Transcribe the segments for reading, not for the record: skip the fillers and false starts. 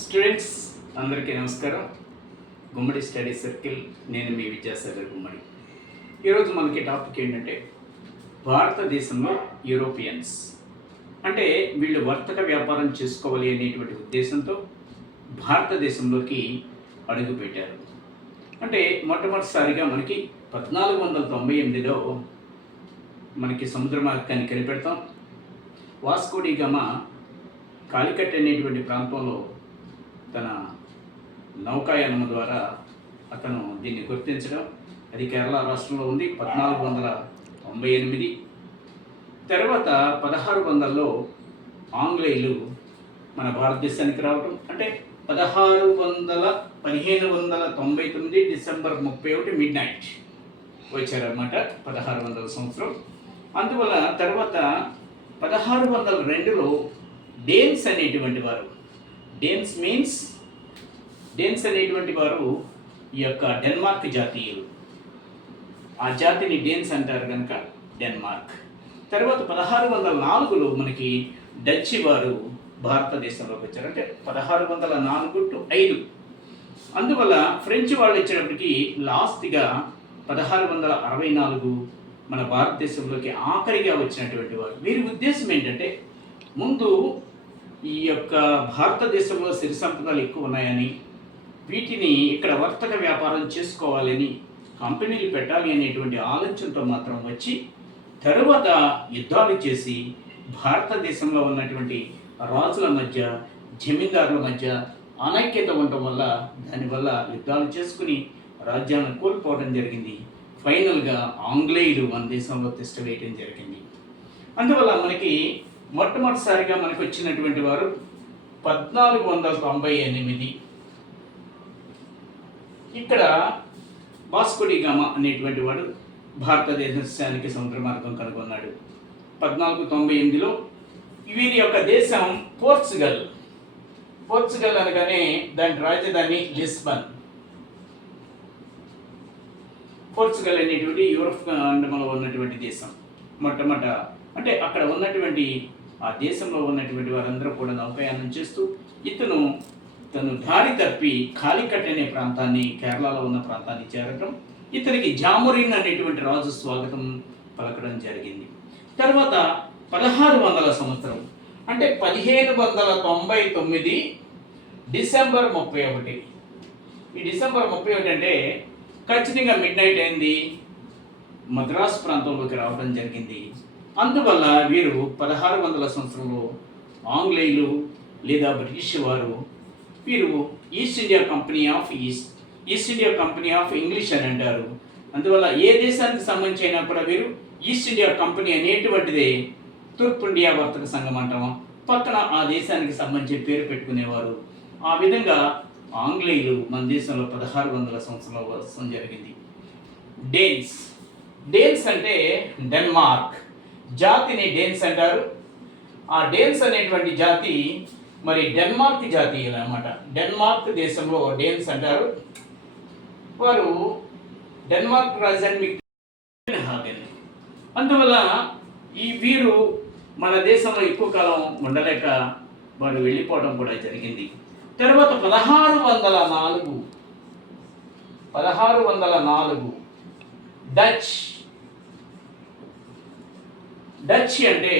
Students అందరికీ నమస్కారం. గుమ్మడి study circle, నేను మీ విద్యాసాగర్ గుమ్మడి. ఈరోజు మనకి టాపిక్ ఏంటంటే భారతదేశంలో యూరోపియన్స్ అంటే వీళ్ళు వర్తక వ్యాపారం చేసుకోవాలి అనేటువంటి ఉద్దేశంతో భారతదేశంలోకి అడుగుపెట్టారు. అంటే మొట్టమొదటిసారిగా మనకి 1498లో మనకి సముద్ర మార్గాన్ని కనిపెడతాం. వాస్కో డి గామా కాలికట్ అనేటువంటి ప్రాంతంలో తన నౌకాయానం ద్వారా అతను దీన్ని గుర్తించడం, అది కేరళ రాష్ట్రంలో ఉంది. 1498 తర్వాత 1600లో ఆంగ్లేయులు మన భారతదేశానికి రావడం, అంటే 1599 డిసెంబర్ 31 మిడ్ నైట్ వచ్చారన్నమాట, 1600 సంవత్సరం. అందువల్ల తర్వాత 1602లో డేన్స్ అనేటువంటి వారు, డేన్స్ అనేటువంటి వారు ఈ యొక్క డెన్మార్క్ జాతీయులు, ఆ జాతిని డేన్స్ అంటారు కనుక డెన్మార్క్. తర్వాత 1604లో మనకి డచ్ వారు భారతదేశంలోకి వచ్చారు, అంటే 1604 to 5. అందువల్ల ఫ్రెంచ్ వాళ్ళు వచ్చేటప్పటికి లాస్ట్గా 1664 మన భారతదేశంలోకి ఆఖరిగా వచ్చినటువంటి వారు. వీరి ఉద్దేశం ఏంటంటే, ముందు ఈ యొక్క భారతదేశంలో సిరి సంపదలు ఎక్కువ ఉన్నాయని, వీటిని ఇక్కడ వర్తక వ్యాపారం చేసుకోవాలని, కంపెనీలు పెట్టాలి అనేటువంటి ఆలోచనతో మాత్రం వచ్చి, తరువాత యుద్ధాలు చేసి భారతదేశంలో ఉన్నటువంటి రాజుల మధ్య, జమీందారుల మధ్య అనైక్యత ఉండటం వల్ల, దానివల్ల యుద్ధాలు చేసుకుని రాజ్యాన్ని కోల్పోవడం జరిగింది. ఫైనల్గా ఆంగ్లేయులు మన దేశంలో తిష్ట వేయడం జరిగింది. అందువల్ల మనకి మొట్టమొదటిసారిగా మనకు వచ్చినటువంటి వారు 1498. ఇక్కడ వాస్కో డి గామా అనేటువంటి వాడు భారతదేశానికి సముద్ర మార్గం కనుగొన్నాడు. 1498లో వీరి యొక్క దేశం పోర్చుగల్ అనగానే దాని రాజధాని లిస్బన్. పోర్చుగల్ అనేటువంటి యూరోప్ ఖండంలో ఉన్నటువంటి దేశం. మొట్టమొదట అంటే అక్కడ ఉన్నటువంటి ఆ దేశంలో ఉన్నటువంటి వారందరూ కూడా నౌకాయానం చేస్తూ, తను దారి తప్పి కాలికట్ అనే ప్రాంతాన్ని, కేరళలో ఉన్న ప్రాంతాన్ని చేరటం, ఇతనికి జామోరిన్ అనేటువంటి రాజు స్వాగతం పలకడం జరిగింది. తర్వాత 1600 సంవత్సరం, అంటే 1599 డిసెంబర్ 31. ఈ డిసెంబర్ 31 అంటే ఖచ్చితంగా మిడ్ నైట్ అయింది, మద్రాసు ప్రాంతంలోకి రావడం జరిగింది. అందువల్ల వీరు 1600 సంవత్సరంలో ఆంగ్లేయులు లేదా బ్రిటిష్ వారు, వీరు east India company of English అని అంటారు. అందువల్ల ఏ దేశానికి సంబంధించి అయినా కూడా వీరు ఈస్ట్ ఇండియా కంపెనీ అనేటువంటిదే తూర్పు ఇండియా వర్తక సంఘం అంటాం, పక్కన ఆ దేశానికి సంబంధించి పేరు పెట్టుకునేవారు. ఆ విధంగా ఆంగ్లేయులు మన దేశంలో 1600 సంవత్సరంలో వస్తడం జరిగింది. డేన్స్ అంటే డెన్మార్క్ జాతిని డేన్స్ అంటారు. ఆ డేన్స్ అనేటువంటి జాతి మరి డెన్మార్క్ జాతీయులు అన్నమాట. డెన్మార్క్ దేశంలో డేన్స్ అంటారు. వారు డెన్మార్క్ రాజధాని కోపెన్హాగన్. అందువల్ల వీరు మన దేశంలో ఎక్కువ కాలం ఉండలేక వారు వెళ్ళిపోవడం కూడా జరిగింది. తర్వాత 1604 డచ్ అంటే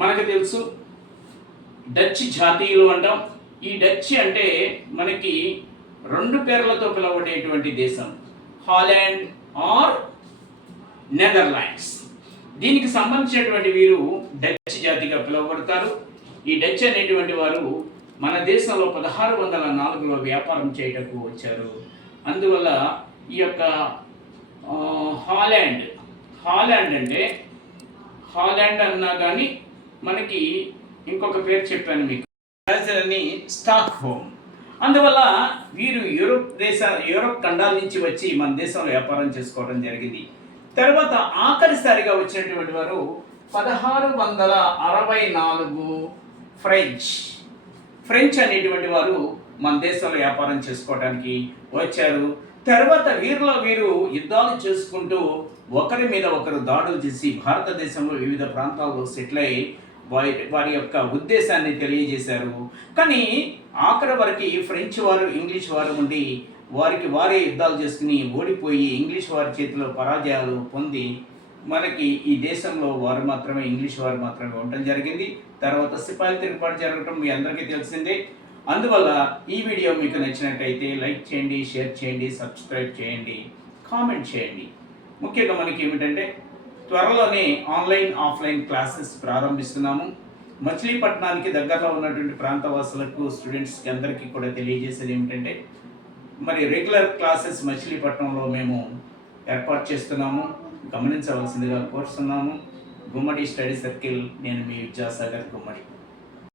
మనకు తెలుసు, డచ్ జాతీయులు అంటాం. ఈ డచ్ అంటే మనకి 2 పేర్లతో పిలువబడేటువంటి దేశం, హాలాండ్ ఆర్ నెదర్లాండ్స్. దీనికి సంబంధించినటువంటి వీరు డచ్ జాతిగా పిలువబడతారు. ఈ డచ్ అనేటువంటి వారు మన దేశంలో 1604లో వ్యాపారం చేయటకు వచ్చారు. అందువల్ల ఈ యొక్క హాలాండ్ అంటే, హాలాండ్ అన్నా కానీ మనకి ఇంకొక పేరు చెప్పాను మీకు, రాజధాని స్టాక్హోమ్. అందువల్ల వీరు యూరోప్ ఖండాల నుంచి వచ్చి మన దేశంలో వ్యాపారం చేసుకోవడం జరిగింది. తర్వాత ఆఖరిసారిగా వచ్చినటువంటి వారు 1664 ఫ్రెంచ్ అనేటువంటి వారు మన దేశంలో వ్యాపారం చేసుకోవడానికి వచ్చారు. తర్వాత వీరు యుద్ధాలు చేసుకుంటూ ఒకరి మీద ఒకరు దాడులు చేసి భారతదేశంలో వివిధ ప్రాంతాల్లో సెటిల్ అయ్యి వారి యొక్క ఉద్దేశాన్ని తెలియజేశారు. కానీ ఆఖరి వరకు ఫ్రెంచ్ వారు, ఇంగ్లీష్ వారు ఉండి వారికి వారే యుద్ధాలు చేసుకుని ఓడిపోయి ఇంగ్లీష్ వారి చేతిలో పరాజయాలు పొంది మనకి ఈ దేశంలో ఇంగ్లీష్ వారు మాత్రమే ఉండటం జరిగింది. తర్వాత సిపాయిల తిరుగుబాటు జరగడం మీ అందరికీ తెలిసిందే. అందువల్ల ఈ వీడియో మీకు నచ్చినట్టయితే లైక్ చేయండి, షేర్ చేయండి, సబ్స్క్రైబ్ చేయండి, కామెంట్ చేయండి. ముఖ్యంగా మనకి ఏమిటంటే త్వరలోనే ఆన్లైన్, ఆఫ్లైన్ క్లాసెస్ ప్రారంభిస్తున్నాము. మచిలీపట్నానికి దగ్గరలో ఉన్నటువంటి ప్రాంతవాసులకు, స్టూడెంట్స్కి అందరికీ కూడా తెలియజేసేది ఏమిటంటే మరి రెగ్యులర్ క్లాసెస్ మచిలీపట్నంలో మేము ఏర్పాటు చేస్తున్నాము. గమనించవలసిందిగా కోరుతున్నాము. గుమ్మడి స్టడీ సర్కిల్, నేను మీ విద్యాసాగర్ గుమ్మడి.